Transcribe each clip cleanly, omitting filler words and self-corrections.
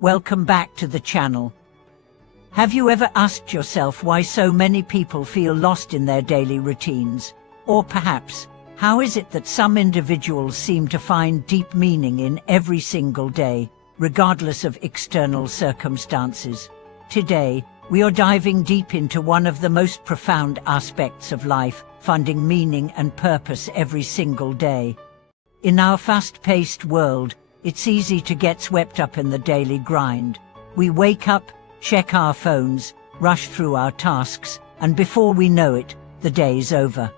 Welcome back to the channel. Have you ever asked yourself why so many people feel lost in their daily routines? Or perhaps, how is it that some individuals seem to find deep meaning in every single day, regardless of external circumstances? Today, we are diving deep into one of the most profound aspects of life, finding meaning and purpose every single day. In our fast-paced world, it's easy to get swept up in the daily grind. We wake up, check our phones, rush through our tasks, and before we know it, the day's over.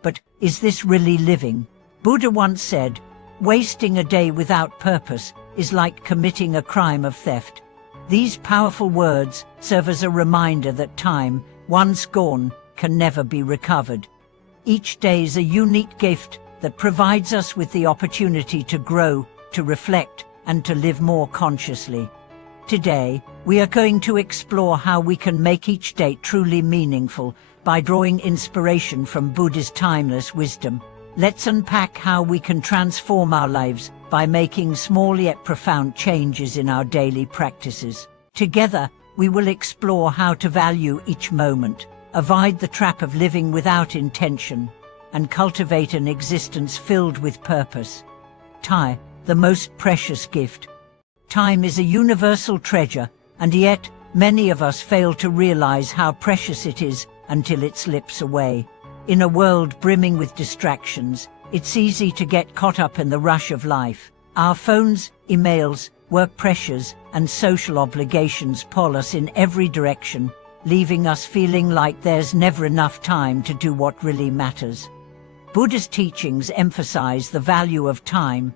But is this really living? Buddha once said, "Wasting a day without purpose is like committing a crime of theft." These powerful words serve as a reminder that time, once gone, can never be recovered. Each day is a unique gift that provides us with the opportunity to grow, to reflect, and to live more consciously. Today, we are going to explore how we can make each day truly meaningful by drawing inspiration from Buddha's timeless wisdom. Let's unpack how we can transform our lives by making small yet profound changes in our daily practices. Together, we will explore how to value each moment, avoid the trap of living without intention, and cultivate an existence filled with purpose. Time, the most precious gift. Time is a universal treasure, and yet many of us fail to realize how precious it is until it slips away. In a world brimming with distractions, it's easy to get caught up in the rush of life. Our phones, emails, work pressures, and social obligations pull us in every direction, leaving us feeling like there's never enough time to do what really matters. Buddha's teachings emphasize the value of time.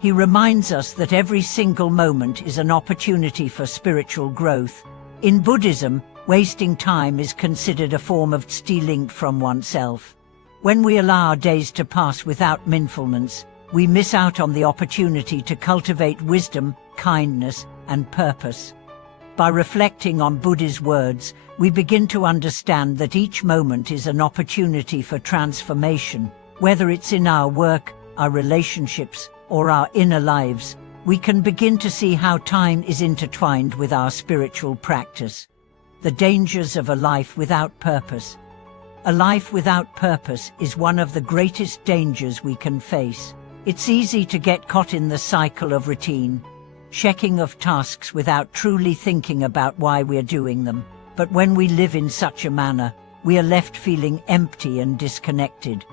He reminds us that every single moment is an opportunity for spiritual growth. In Buddhism, wasting time is considered a form of stealing from oneself. When we allow our days to pass without mindfulness, we miss out on the opportunity to cultivate wisdom, kindness, and purpose. By reflecting on Buddha's words, we begin to understand that each moment is an opportunity for transformation. Whether it's in our work, our relationships, or our inner lives, we can begin to see how time is intertwined with our spiritual practice. The dangers of a life without purpose. A life without purpose is one of the greatest dangers we can face. It's easy to get caught in the cycle of routine, checking of tasks without truly thinking about why we're doing them. But when we live in such a manner, we are left feeling empty and disconnected.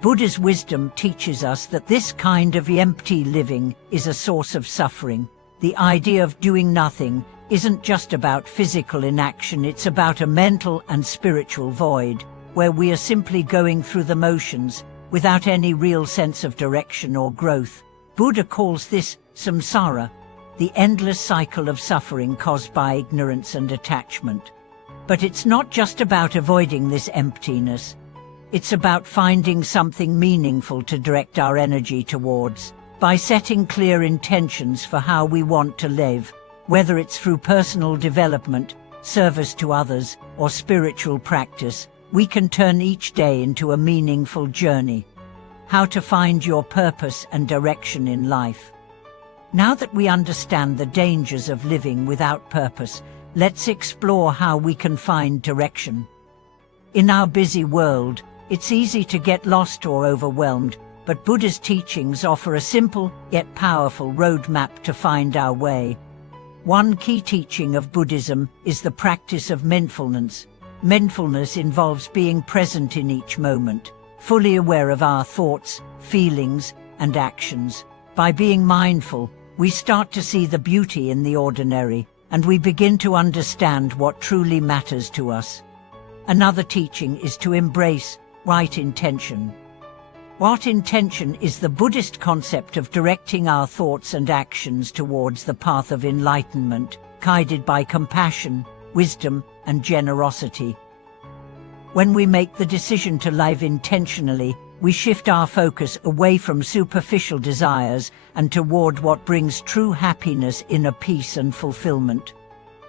Buddha's wisdom teaches us that this kind of empty living is a source of suffering. The idea of doing nothing isn't just about physical inaction, it's about a mental and spiritual void, where we are simply going through the motions, without any real sense of direction or growth. Buddha calls this samsara, the endless cycle of suffering caused by ignorance and attachment. But it's not just about avoiding this emptiness. It's about finding something meaningful to direct our energy towards. By setting clear intentions for how we want to live, whether it's through personal development, service to others, or spiritual practice, we can turn each day into a meaningful journey. How to find your purpose and direction in life. Now that we understand the dangers of living without purpose, let's explore how we can find direction. In our busy world, it's easy to get lost or overwhelmed, but Buddha's teachings offer a simple yet powerful roadmap to find our way. One key teaching of Buddhism is the practice of mindfulness. Mindfulness involves being present in each moment, fully aware of our thoughts, feelings, and actions. By being mindful, we start to see the beauty in the ordinary, and we begin to understand what truly matters to us. Another teaching is to embrace right intention. Right intention is the Buddhist concept of directing our thoughts and actions towards the path of enlightenment, guided by compassion, wisdom, and generosity. When we make the decision to live intentionally, we shift our focus away from superficial desires and toward what brings true happiness, inner peace, and fulfillment.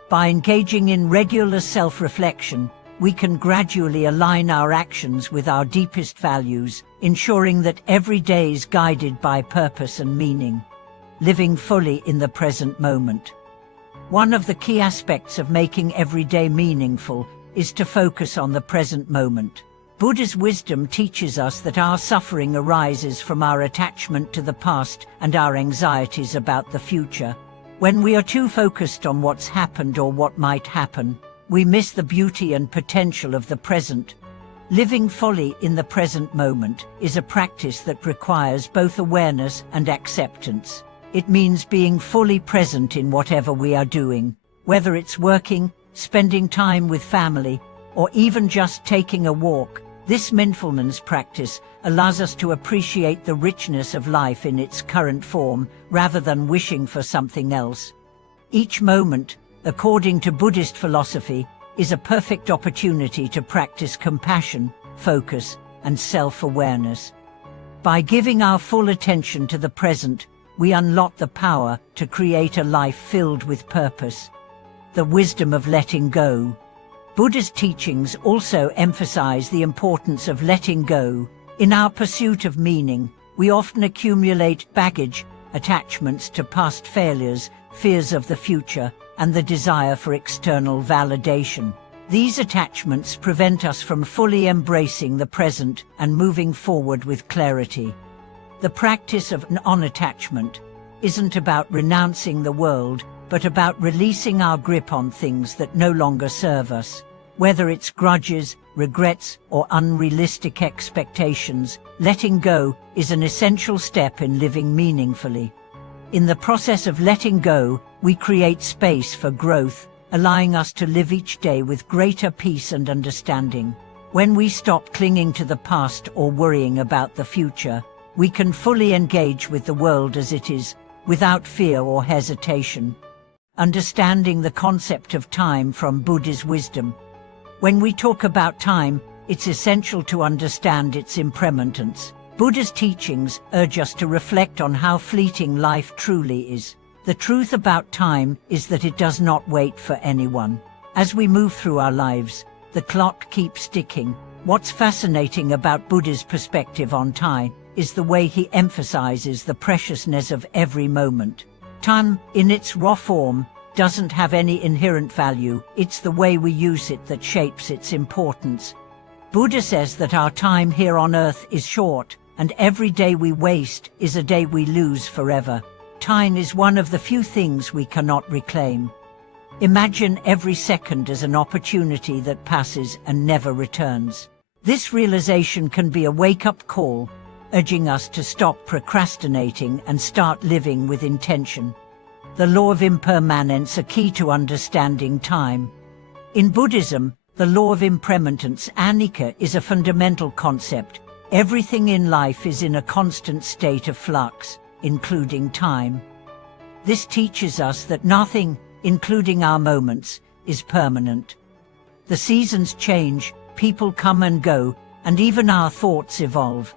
By engaging in regular self-reflection, we can gradually align our actions with our deepest values, ensuring that every day is guided by purpose and meaning. living fully in the present moment. One of the key aspects of making every day meaningful is to focus on the present moment. Buddha's wisdom teaches us that our suffering arises from our attachment to the past and our anxieties about the future. When we are too focused on what's happened or what might happen, we miss the beauty and potential of the present. Living fully in the present moment is a practice that requires both awareness and acceptance. It means being fully present in whatever we are doing, whether it's working, spending time with family, or even just taking a walk. This mindfulness practice allows us to appreciate the richness of life in its current form, rather than wishing for something else. Each moment, according to Buddhist philosophy, is a perfect opportunity to practice compassion, focus, and self-awareness. By giving our full attention to the present, we unlock the power to create a life filled with purpose. The wisdom of letting go. Buddha's teachings also emphasize the importance of letting go. In our pursuit of meaning, we often accumulate baggage, attachments to past failures, fears of the future, and the desire for external validation. These attachments prevent us from fully embracing the present and moving forward with clarity. The practice of non-attachment isn't about renouncing the world, but about releasing our grip on things that no longer serve us. Whether it's grudges, regrets, or unrealistic expectations, letting go is an essential step in living meaningfully. In the process of letting go, we create space for growth, allowing us to live each day with greater peace and understanding. When we stop clinging to the past or worrying about the future, we can fully engage with the world as it is, without fear or hesitation. Understanding the concept of time from Buddha's wisdom. When we talk about time, it's essential to understand its impermanence. Buddha's teachings urge us to reflect on how fleeting life truly is. The truth about time is that it does not wait for anyone. As we move through our lives, the clock keeps ticking. What's fascinating about Buddha's perspective on time is the way he emphasizes the preciousness of every moment. Time, in its raw form, doesn't have any inherent value. It's the way we use it that shapes its importance. Buddha says that our time here on earth is short, and every day we waste is a day we lose forever. Time is one of the few things we cannot reclaim. Imagine every second as an opportunity that passes and never returns. This realization can be a wake-up call, urging us to stop procrastinating and start living with intention. The law of impermanence, a key to understanding time. In Buddhism, the law of impermanence, anicca, is a fundamental concept. Everything in life is in a constant state of flux, including time. This teaches us that nothing, including our moments, is permanent. The seasons change, people come and go, and even our thoughts evolve.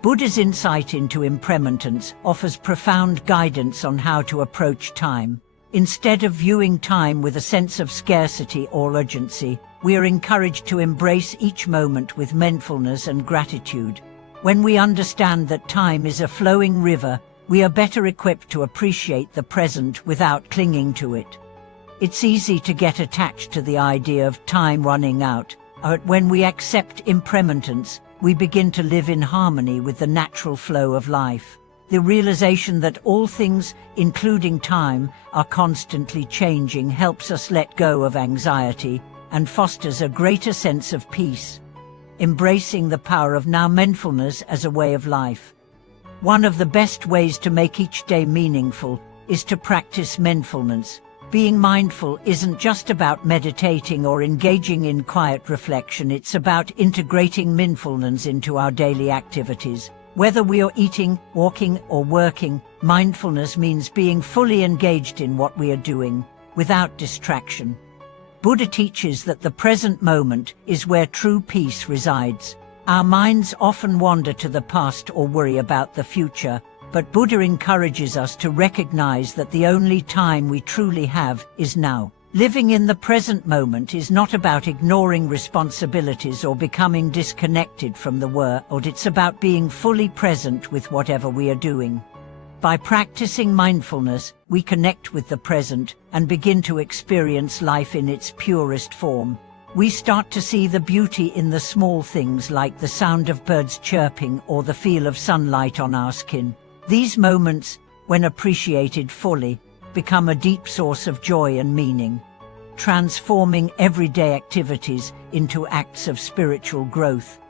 Buddha's insight into impermanence offers profound guidance on how to approach time. Instead of viewing time with a sense of scarcity or urgency, we are encouraged to embrace each moment with mindfulness and gratitude. When we understand that time is a flowing river, we are better equipped to appreciate the present without clinging to it. It's easy to get attached to the idea of time running out, but when we accept impermanence, we begin to live in harmony with the natural flow of life. The realization that all things, including time, are constantly changing helps us let go of anxiety and fosters a greater sense of peace. Embracing the power of now mindfulness as a way of life. One of the best ways to make each day meaningful is to practice mindfulness. Being mindful isn't just about meditating or engaging in quiet reflection, it's about integrating mindfulness into our daily activities. Whether we are eating, walking, or working, mindfulness means being fully engaged in what we are doing, without distraction. Buddha teaches that the present moment is where true peace resides. Our minds often wander to the past or worry about the future, but Buddha encourages us to recognize that the only time we truly have is now. Living in the present moment is not about ignoring responsibilities or becoming disconnected from the world. It's about being fully present with whatever we are doing. By practicing mindfulness, we connect with the present and begin to experience life in its purest form. We start to see the beauty in the small things like the sound of birds chirping or the feel of sunlight on our skin. These moments, when appreciated fully, become a deep source of joy and meaning, transforming everyday activities into acts of spiritual growth.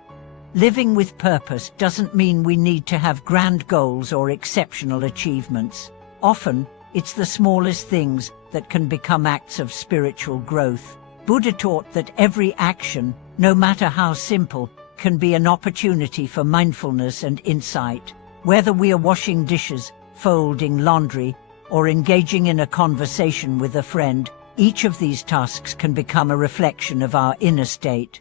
Living with purpose doesn't mean we need to have grand goals or exceptional achievements. Often, it's the smallest things that can become acts of spiritual growth. Buddha taught that every action, no matter how simple, can be an opportunity for mindfulness and insight. Whether we are washing dishes, folding laundry, or engaging in a conversation with a friend, each of these tasks can become a reflection of our inner state.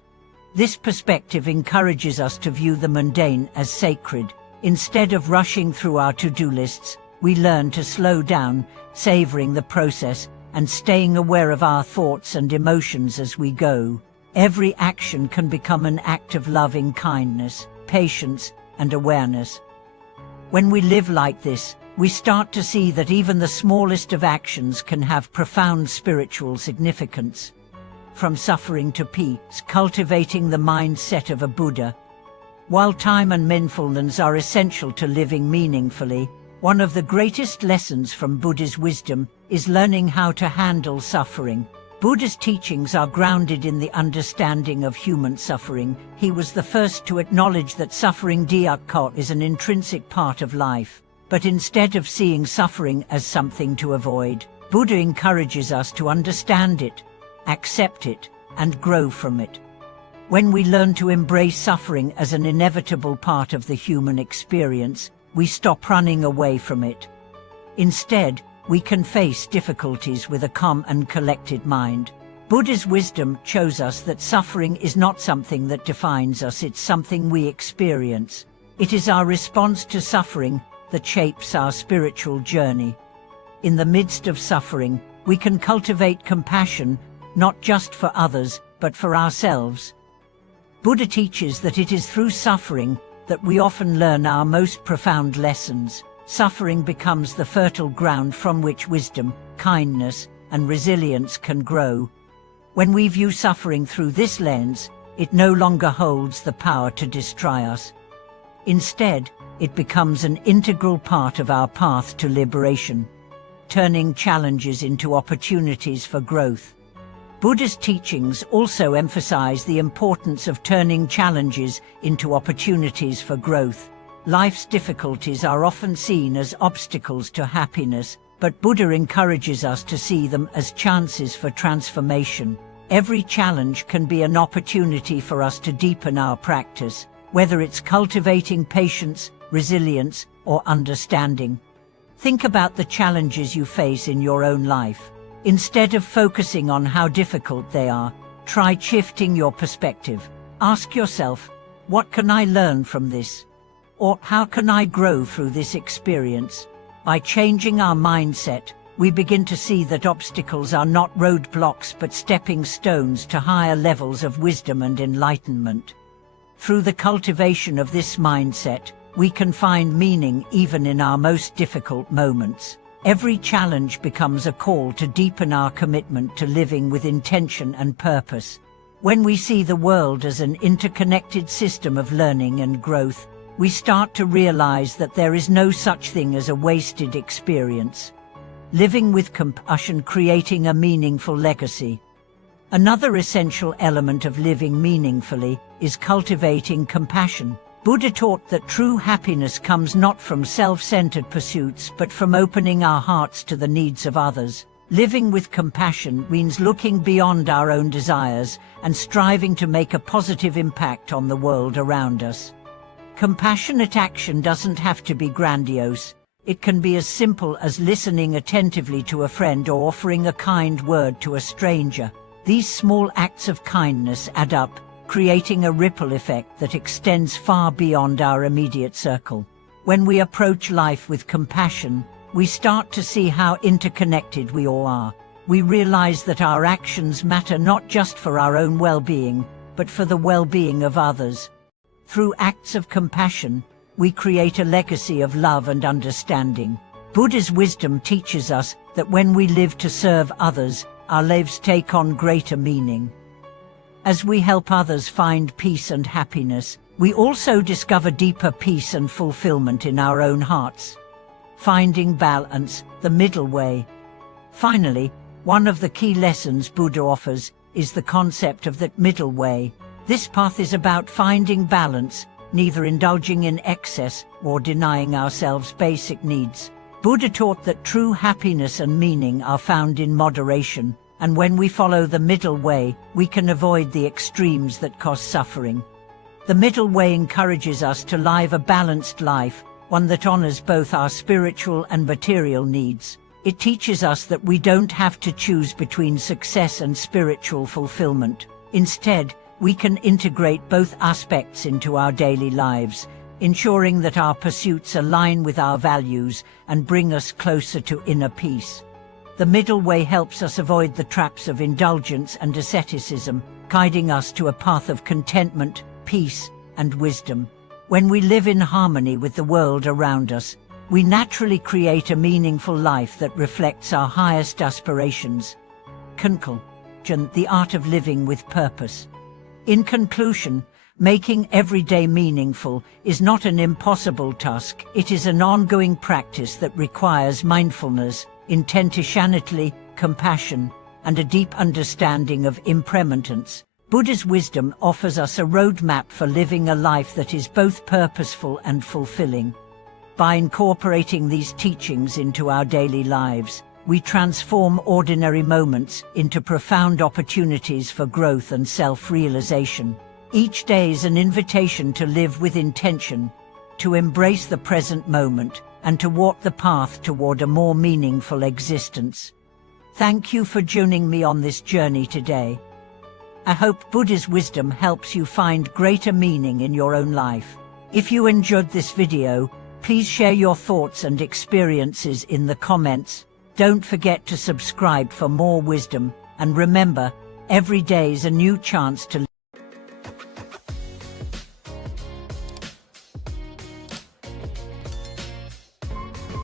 This perspective encourages us to view the mundane as sacred. Instead of rushing through our to-do lists, we learn to slow down, savoring the process and staying aware of our thoughts and emotions as we go. Every action can become an act of loving kindness, patience, and awareness. When we live like this, we start to see that even the smallest of actions can have profound spiritual significance. From suffering to peace, cultivating the mindset of a Buddha. While time and mindfulness are essential to living meaningfully, one of the greatest lessons from Buddha's wisdom is learning how to handle suffering. Buddha's teachings are grounded in the understanding of human suffering. He was the first to acknowledge that suffering dukkha is an intrinsic part of life. But instead of seeing suffering as something to avoid, Buddha encourages us to understand it, accept it, and grow from it. When we learn to embrace suffering as an inevitable part of the human experience, we stop running away from it. Instead, we can face difficulties with a calm and collected mind. Buddha's wisdom shows us that suffering is not something that defines us, it's something we experience. It is our response to suffering that shapes our spiritual journey. In the midst of suffering, we can cultivate compassion, not just for others, but for ourselves. Buddha teaches that it is through suffering that we often learn our most profound lessons. Suffering becomes the fertile ground from which wisdom, kindness, and resilience can grow. When we view suffering through this lens, it no longer holds the power to destroy us. Instead, it becomes an integral part of our path to liberation, turning challenges into opportunities for growth. Buddha's teachings also emphasize the importance of turning challenges into opportunities for growth. Life's difficulties are often seen as obstacles to happiness, but Buddha encourages us to see them as chances for transformation. Every challenge can be an opportunity for us to deepen our practice, whether it's cultivating patience, resilience, or understanding. Think about the challenges you face in your own life. Instead of focusing on how difficult they are, try shifting your perspective. Ask yourself, what can I learn from this? Or how can I grow through this experience? By changing our mindset, we begin to see that obstacles are not roadblocks but stepping stones to higher levels of wisdom and enlightenment. Through the cultivation of this mindset, we can find meaning even in our most difficult moments. Every challenge becomes a call to deepen our commitment to living with intention and purpose. When we see the world as an interconnected system of learning and growth, we start to realize that there is no such thing as a wasted experience. Living with compassion, creating a meaningful legacy. Another essential element of living meaningfully is cultivating compassion. Buddha taught that true happiness comes not from self-centered pursuits but from opening our hearts to the needs of others. Living with compassion means looking beyond our own desires and striving to make a positive impact on the world around us. Compassionate action doesn't have to be grandiose. It can be as simple as listening attentively to a friend or offering a kind word to a stranger. These small acts of kindness add up, creating a ripple effect that extends far beyond our immediate circle. When we approach life with compassion, we start to see how interconnected we all are. We realize that our actions matter not just for our own well-being, but for the well-being of others. Through acts of compassion, we create a legacy of love and understanding. Buddha's wisdom teaches us that when we live to serve others, our lives take on greater meaning. As we help others find peace and happiness, we also discover deeper peace and fulfillment in our own hearts. Finding balance, the middle way. Finally, one of the key lessons Buddha offers is the concept of that middle way. This path is about finding balance, neither indulging in excess nor denying ourselves basic needs. Buddha taught that true happiness and meaning are found in moderation, and when we follow the middle way, we can avoid the extremes that cause suffering. The middle way encourages us to live a balanced life, one that honors both our spiritual and material needs. It teaches us that we don't have to choose between success and spiritual fulfillment. Instead, we can integrate both aspects into our daily lives, ensuring that our pursuits align with our values and bring us closer to inner peace. The middle way helps us avoid the traps of indulgence and asceticism, guiding us to a path of contentment, peace, and wisdom. When we live in harmony with the world around us, we naturally create a meaningful life that reflects our highest aspirations. Conclusion: the art of living with purpose. In conclusion, making every day meaningful is not an impossible task. It is an ongoing practice that requires mindfulness, intentionality, compassion, and a deep understanding of impermanence. Buddha's wisdom offers us a roadmap for living a life that is both purposeful and fulfilling. By incorporating these teachings into our daily lives, we transform ordinary moments into profound opportunities for growth and self-realization. Each day is an invitation to live with intention, to embrace the present moment, and to walk the path toward a more meaningful existence. Thank you for joining me on this journey today. I hope Buddha's wisdom helps you find greater meaning in your own life. If you enjoyed this video, please share your thoughts and experiences in the comments. Don't forget to subscribe for more wisdom, and remember, every day is a new chance to